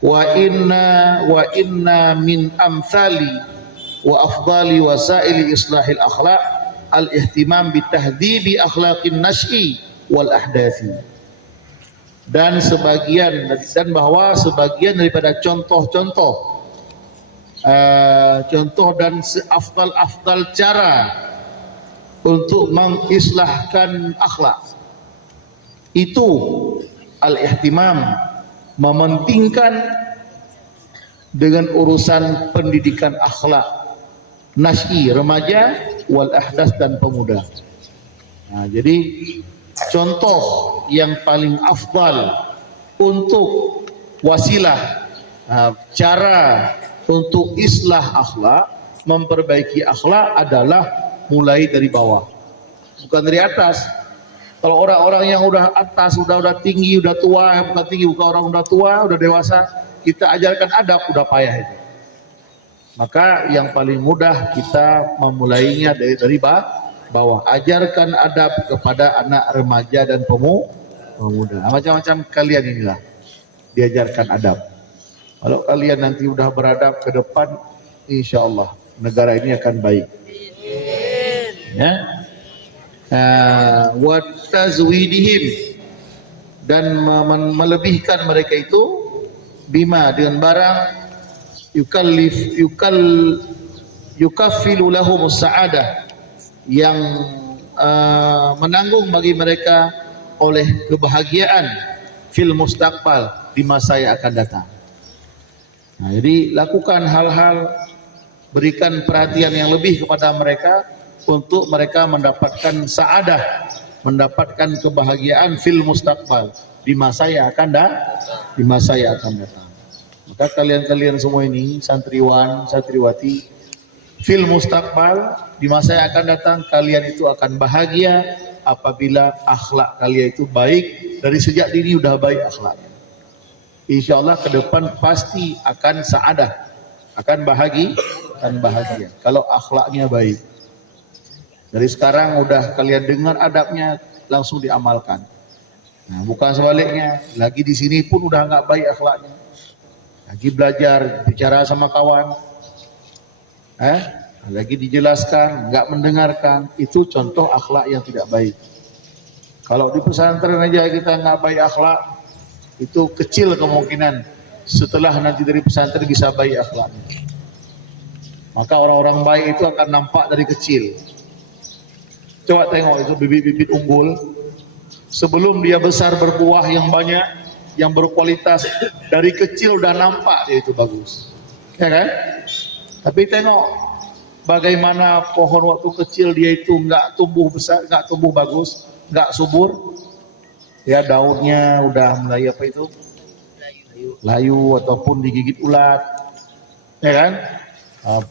wa inna min amthali wa afdali wasaili islahil akhlaq al-ihtimam bitahdhibi akhlaqin nasyi wal ahdathi. Dan bahwa sebagian daripada contoh dan seafdal cara untuk mengislahkan akhlak itu al-ihtimam, mementingkan dengan urusan pendidikan akhlak nasyi remaja wal ahdas dan pemuda. Nah, jadi contoh yang paling afdal untuk wasilah, cara untuk islah akhlak, memperbaiki akhlak adalah mulai dari bawah, bukan dari atas. Kalau orang-orang yang udah atas, udah tinggi, udah tua, bukan orang udah tua, udah dewasa, kita ajarkan adab, udah payah itu. Maka yang paling mudah kita memulainya dari bawah. Ajarkan adab kepada anak remaja dan pemuda. Macam-macam kalian inilah diajarkan adab. Kalau kalian nanti udah beradab ke depan, insya Allah negara ini akan baik. Ya. Wa tazwidihim, dan melebihkan mereka itu bima, dengan barang yukaffilu lahum sa'adah, yang menanggung bagi mereka oleh kebahagiaan fil mustaqbal, di masa yang akan datang. Nah, jadi lakukan hal-hal, berikan perhatian yang lebih kepada mereka untuk mereka mendapatkan sa'adah, mendapatkan kebahagiaan fil mustaqbal, di masa yang akan datang. Maka kalian semua ini, santriwan, santriwati, fil mustaqbal, di masa yang akan datang, kalian itu akan bahagia apabila akhlak kalian itu baik, dari sejak dini udah baik akhlaknya. Insya Allah ke depan pasti akan sa'adah, akan bahagia. Kalau akhlaknya baik. Dari sekarang udah kalian dengar adabnya, langsung diamalkan. Nah, bukan sebaliknya, lagi di sini pun udah nggak baik akhlaknya. Lagi belajar, bicara sama kawan, lagi dijelaskan, nggak mendengarkan, itu contoh akhlak yang tidak baik. Kalau di pesantren aja kita nggak baik akhlak, itu kecil kemungkinan setelah nanti dari pesantren bisa baik akhlaknya. Maka orang-orang baik itu akan nampak dari kecil. Coba tengok itu bibit-bibit unggul, sebelum dia besar berbuah yang banyak, yang berkualitas, dari kecil udah nampak dia itu bagus, ya kan? Tapi tengok bagaimana pohon waktu kecil dia itu nggak tumbuh besar, nggak tumbuh bagus, nggak subur, ya daunnya udah mulai apa itu, layu ataupun digigit ulat, ya kan?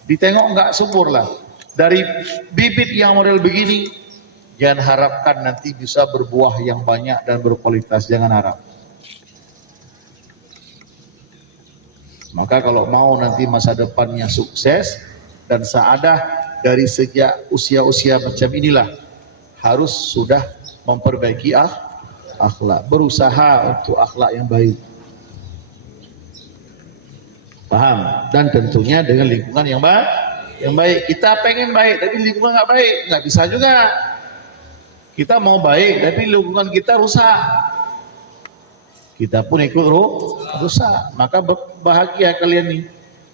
Ditengok nggak subur lah. Dari bibit yang model begini, jangan harapkan nanti bisa berbuah yang banyak dan berkualitas, jangan harap. Maka kalau mau nanti masa depannya sukses dan saadah, dari sejak usia-usia macam inilah harus sudah memperbaiki akhlak, berusaha untuk akhlak yang baik. Paham? Dan tentunya dengan lingkungan yang baik. Kita pengen baik tapi lingkungan nggak baik, nggak bisa juga. Kita mau baik tapi lingkungan kita rusak, kita pun ikut rusak. Maka bahagia kalian nih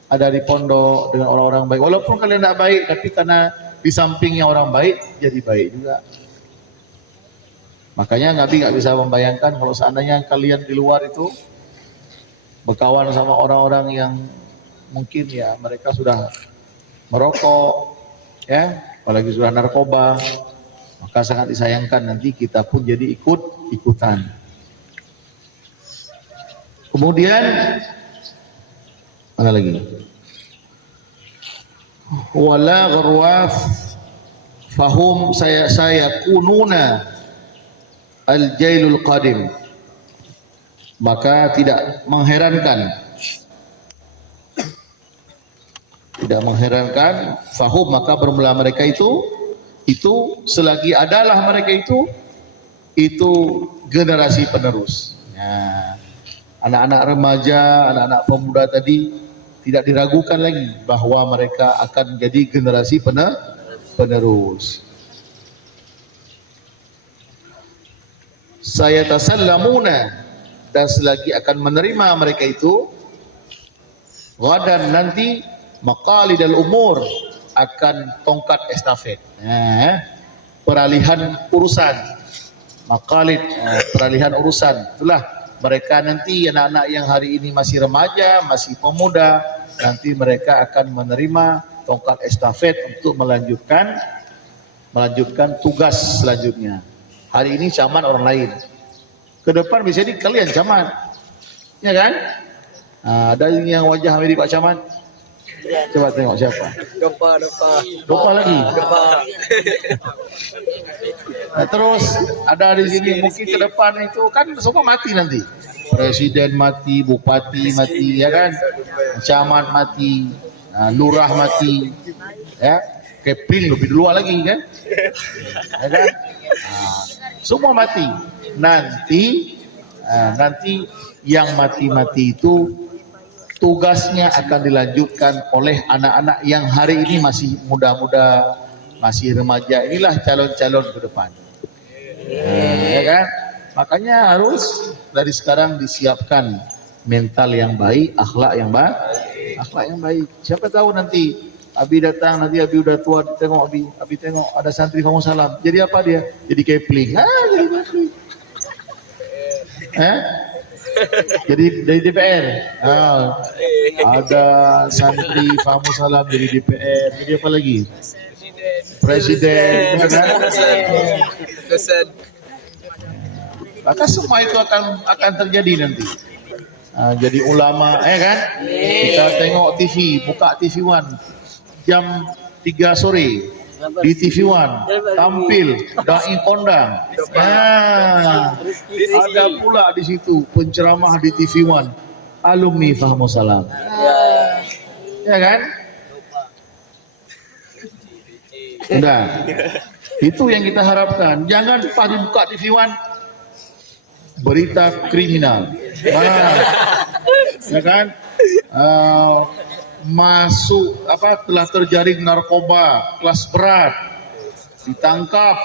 ada di pondok dengan orang-orang baik, walaupun kalian tidak baik, tapi karena di sampingnya orang baik jadi baik juga. Makanya Nabi nggak bisa membayangkan kalau seandainya kalian di luar itu berkawan sama orang-orang yang mungkin ya mereka sudah merokok, ya, apalagi sudah narkoba, maka sangat disayangkan nanti kita pun jadi ikutan. Kemudian mana lagi? Wala gharwaf fahum saya kununa al-jailul qadim. Maka tidak mengherankan fahum, maka bermula mereka itu selagi adalah mereka itu generasi penerus. Nah, anak-anak remaja, anak-anak pemuda tadi tidak diragukan lagi bahwa mereka akan jadi generasi penerus. Saya tasallamuna, dan selagi akan menerima mereka itu, gadan nanti maqalidal umur, akan tongkat estafet, peralihan urusan, maqalid, peralihan urusan. Itulah mereka nanti, anak-anak yang hari ini masih remaja, masih pemuda, nanti mereka akan menerima tongkat estafet untuk melanjutkan tugas selanjutnya. Hari ini camat orang lain, ke depan bisa jadi kalian camat, ya kan? Ada yang wajah mirip Pak Camat? Coba tengok siapa? Dopa lagi. Nah, terus ada di sini mungkin ke depan itu kan semua mati nanti. Presiden mati, bupati mati, ya kan? Camat mati, lurah mati, ya. Kepling lebih dulu lagi kan? Ya kan? Semua mati. Nanti yang mati-mati itu tugasnya akan dilanjutkan oleh anak-anak yang hari ini masih muda-muda, masih remaja. Inilah calon-calon ke depan. Ya kan? Makanya harus dari sekarang disiapkan mental yang baik, akhlak yang baik. Siapa tahu nanti Abi datang, nanti Abi udah tua, tengok Abi tengok ada santri kamu salam. Jadi apa dia? Jadi kepling. Jadi kepling. Jadi dari DPR. Ada santri kamu salam jadi DPR. Jadi apa lagi? Presiden. Maka semua itu akan terjadi nanti. Jadi ulama, kan? Kita tengok TV, buka TV One jam 3 sore di TV One tampil dai kondang. Ada pula di situ penceramah di TV One alumni Fahmus Salam. Ya kan? Udah. Itu yang kita harapkan. Jangan pagi buka TV One berita kriminal. Ya kan? Masuk telah terjaring narkoba kelas berat, ditangkap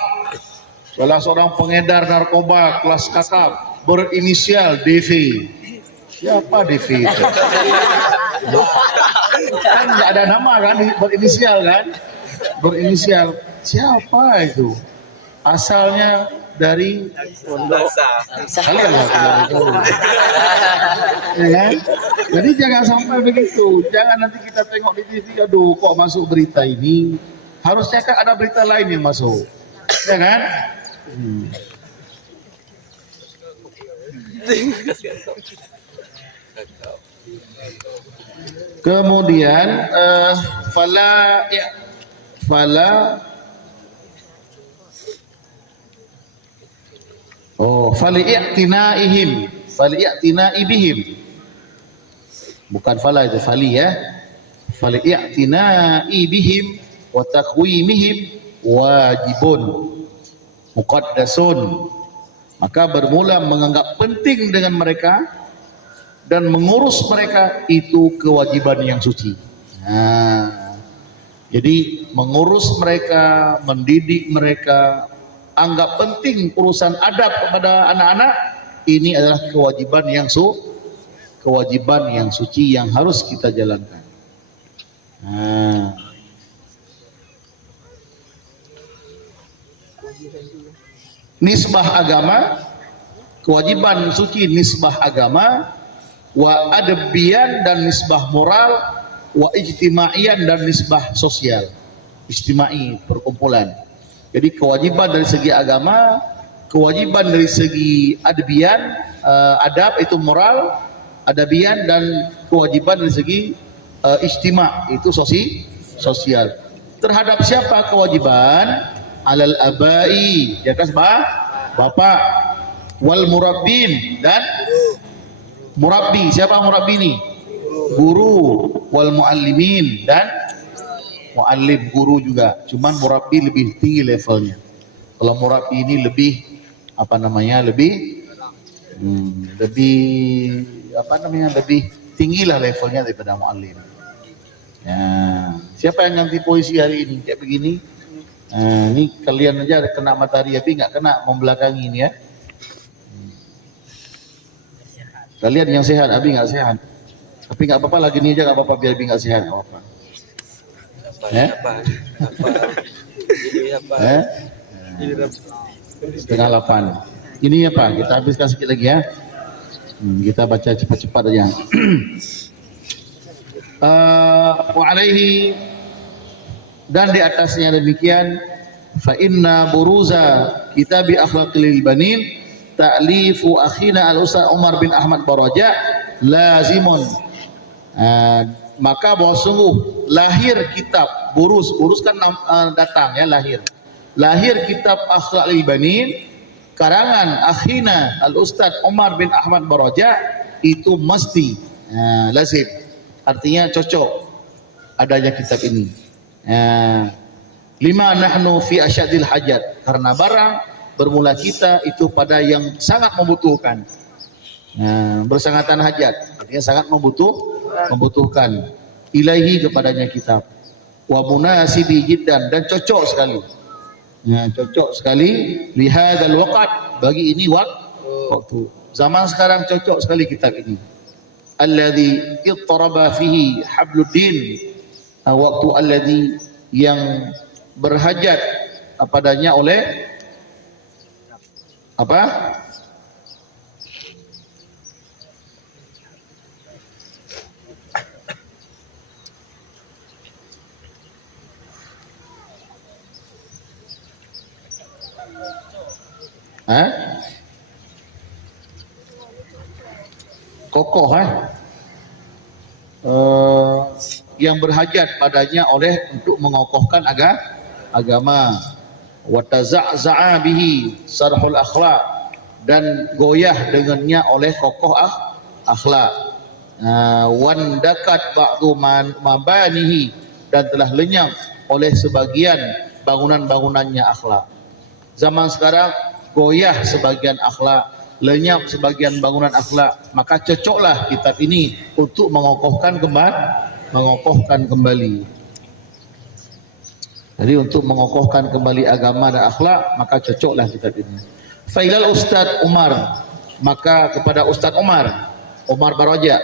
salah seorang pengedar narkoba kelas kakap berinisial DV. Siapa DV itu? Kan nggak ada nama kan, berinisial kan? Berinisial siapa itu? Asalnya dari kalian ya kan? Jadi jangan sampai begitu. Jangan nanti kita tengok di TV, aduh kok masuk berita ini. Harusnya kan ada berita lain yang masuk, ya kan? Kemudian fala fali'tina'i bihim. Bukan fala itu, fali ya. Fali'tina'i bihim wa taqwimihim wajibun muqaddasun. Maka bermula menganggap penting dengan mereka dan mengurus mereka itu kewajiban yang suci. Jadi mengurus mereka, mendidik mereka, anggap penting urusan adab kepada anak-anak, ini adalah kewajiban yang suci yang harus kita jalankan. Nisbah agama, kewajiban suci nisbah agama, wa adabiyan dan nisbah moral, wa ijtimaiyan dan nisbah sosial. Ijtimai, perkumpulan. Jadi kewajiban dari segi agama, kewajiban dari segi adabiyan, adab itu moral, adabiyan, dan kewajiban dari segi ijtima itu sosial. Terhadap siapa kewajiban? Alal abai, di atas bapak, wal murabbin, dan murabbi. Siapa murabbi ini? Guru. Wal muallimin, dan muallim, guru juga. Cuman murabbi lebih tinggi levelnya. Kalau murabbi ini lebih lebih lebih tinggilah levelnya daripada muallim. Ya, siapa yang ganti posisi hari ini kayak begini? Ini kalian aja kena matahari tapi nggak kena membelakangi ini ya. Kalian yang sehat, Abi nggak sehat. Tapi nggak apa-apa lagi nih aja nggak apa-apa biar Abi nggak sehat nggak apa-apa. Setengah 8. Ini apa? Kita habiskan sedikit lagi ya. Kita baca cepat-cepat aja. Wa alaihi, dan di atasnya demikian, fa inna buruza kitabi akhlaqil banin ta'lifu akhina al-ustaz Umar bin Ahmad Baraja lazimun. Maka bahwa sungguh lahir kitab buruz kan datang ya, lahir kitab akhlaqil banin karangan akhina al-ustaz Umar bin Ahmad Baraja itu mesti lazim, artinya cocok adanya kitab ini. Lima nahnu fi asyadil hajat, karena barang bermula kita itu pada yang sangat membutuhkan. Bersangatan hajat, artinya sangat membutuhkan ilahi kepadanya kitab. Wa munasibi jiddan, dan cocok sekali. Cocok sekali lihadzal waqt, bagi ini waktu. Zaman sekarang cocok sekali kitab ini. Alladzi ittaraba fihi habluddin, waktu alladzi yang berhajat padanya oleh apa? Kokoh yang berhajat padanya oleh untuk mengokohkan agama. Wa taza'za'a bihi sarhul akhlaq, dan goyah dengannya oleh kokoh akhlak. Wan dakat ba'du mabanihi, dan telah lenyap oleh sebagian bangunan-bangunannya akhlak. Zaman sekarang goyah sebagian akhlak, lenyap sebagian bangunan akhlak, maka cocoklah kitab ini untuk mengokohkan kembali. Jadi untuk mengokohkan kembali agama dan akhlak, maka cocoklah kitab ini. Failal Ustadz Umar, maka kepada Ustadz Umar Baraja,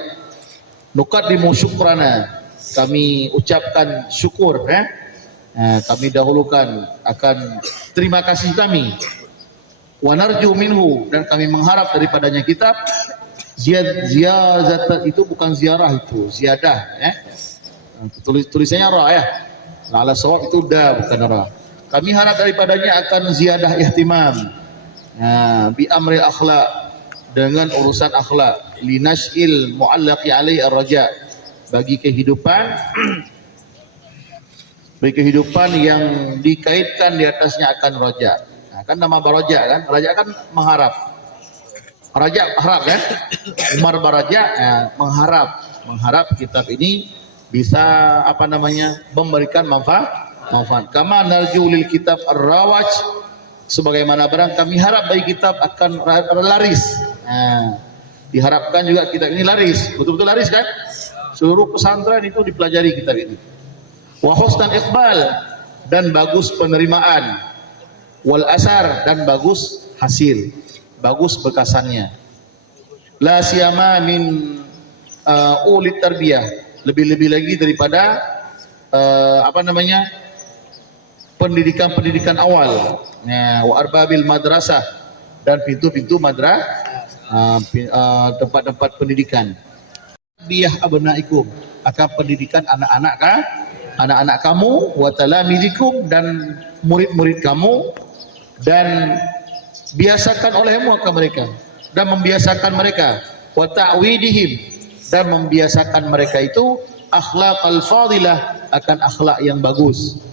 nuqaddimu syukrana, kami ucapkan syukur, kami dahulukan akan terima kasih kami. Wa narju minhu, dan kami mengharap daripadanya kitab ziyadah, itu bukan ziarah, itu ziyadah, tulisannya ra ya. Ala sawab itu dah, bukan ra. Kami harap daripadanya akan ziyadah ihtimam bi amril akhlak, dengan urusan akhlak, linashil muallaqi alaihi ar-raja, bagi kehidupan yang dikaitkan di atasnya akan raja. Kan nama Baraja kan, raja kan mengharap, raja harap kan, Umar Baraja mengharap kitab ini bisa memberikan manfaat. Kama narju lil kitab ar-rawaj, sebagaimana barang kami harap bagi kitab akan laris. Diharapkan juga kitab ini laris, betul-betul laris kan? Seluruh pesantren itu dipelajari kitab ini. Wa husnan iqbal, dan bagus penerimaan. Wal asar, dan bagus hasil, bagus bekasannya. La siyama min ulit tarbiyah, lebih-lebih lagi daripada pendidikan awal. Wa arbabil madrasah, dan pintu-pintu tempat-tempat pendidikan. Biyah abnaikum, akan pendidikan anak-anak kamu, wa talamizikum, dan murid-murid kamu, dan biasakan olehmu akan mereka, dan membiasakan mereka, wa ta'widihim, dan membiasakan mereka itu akhlaqal fadilah, akan akhlak yang bagus,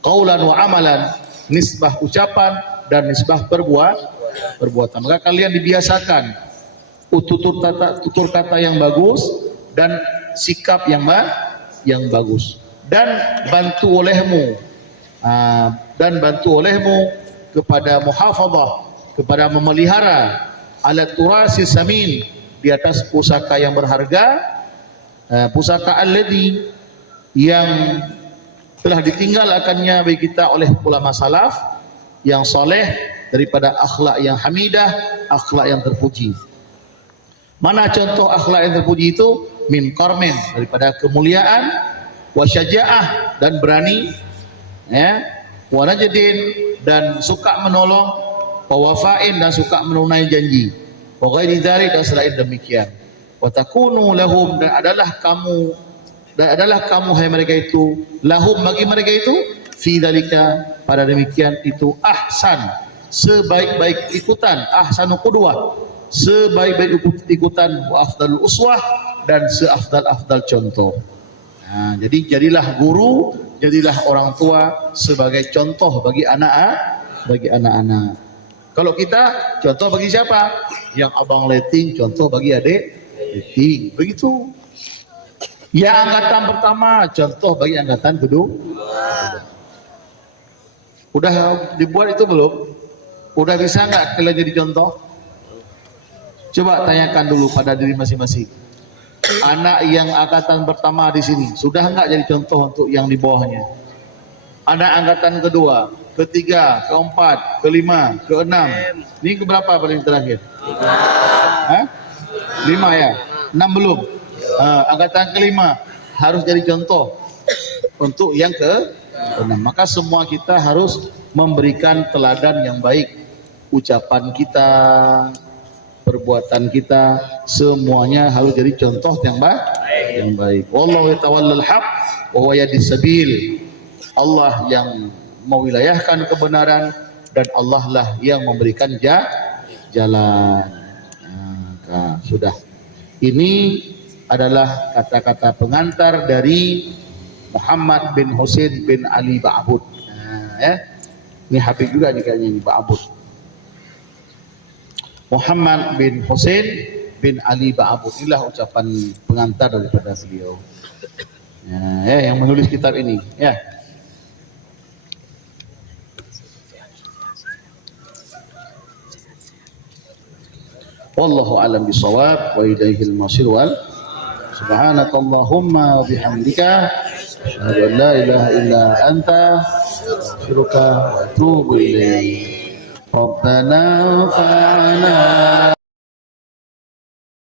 qaulan wa amalan, nisbah ucapan dan nisbah perbuatan. Maka kalian dibiasakan tutur kata yang bagus dan sikap yang bagus, dan bantu olehmu kepada muhafadzah, kepada memelihara ala turasi samin, di atas pusaka yang berharga, pusaka alladhi yang telah ditinggalkannya bagi kita oleh ulama salaf yang soleh, daripada akhlak yang hamidah, akhlak yang terpuji. Mana contoh akhlak yang terpuji itu? Min qarmin, daripada kemuliaan, wa syaja'ah, dan berani, ya, wa najdin, dan suka menolong, wa wafain, dan suka menunai janji, wa ghairi dzalik, dan selain demikian. Wa takunu lahum, dan adalah kamu hai mereka itu, lahum, bagi mereka itu, fi dzalika, pada demikian itu, ahsan, sebaik-baik ikutan, ahsanu qudwah, sebaik-baik ikutan, wa afdalul uswah, dan seafdal-afdal contoh. Nah, jadi jadilah guru, jadilah orang tua sebagai contoh bagi anak-anak. Kalau kita contoh bagi siapa? Yang abang Leting contoh bagi adik Leting. Begitu. Ya, angkatan pertama contoh bagi angkatan kedua. Udah dibuat itu belum? Udah bisa nggak kalian jadi contoh? Coba tanyakan dulu pada diri masing-masing. Anak yang angkatan pertama di sini sudah nggak jadi contoh untuk yang di bawahnya? Anak angkatan kedua, ketiga, keempat, kelima, keenam. Ini keberapa paling terakhir? 5 ya? 6 belum? Angkatan kelima harus jadi contoh untuk yang ke-6. Maka semua kita harus memberikan teladan yang baik. Ucapan kita, perbuatan kita, semuanya harus jadi contoh yang baik. Wallahu yatawallal haq wa huwa yahdis sabil. Allah yang mewilayahkan kebenaran dan Allah lah yang memberikan jalan. Nah, sudah. Ini adalah kata-kata pengantar dari Muhammad bin Husain bin Ali Ba'bud. Ini Habib juga nih kayaknya ini Ba'bud. Muhammad bin Husain bin Ali Ba'bud. Inilah ucapan pengantar daripada beliau. Yang menulis kitab ini. Ya. Wallahu a'lam bishawab wa ilaihil masir wal subhanakallahumma wa bihamdika asyhadu an la ilaha illa anta astaghfiruka wa atubu ilaik. Rabbana fa'ana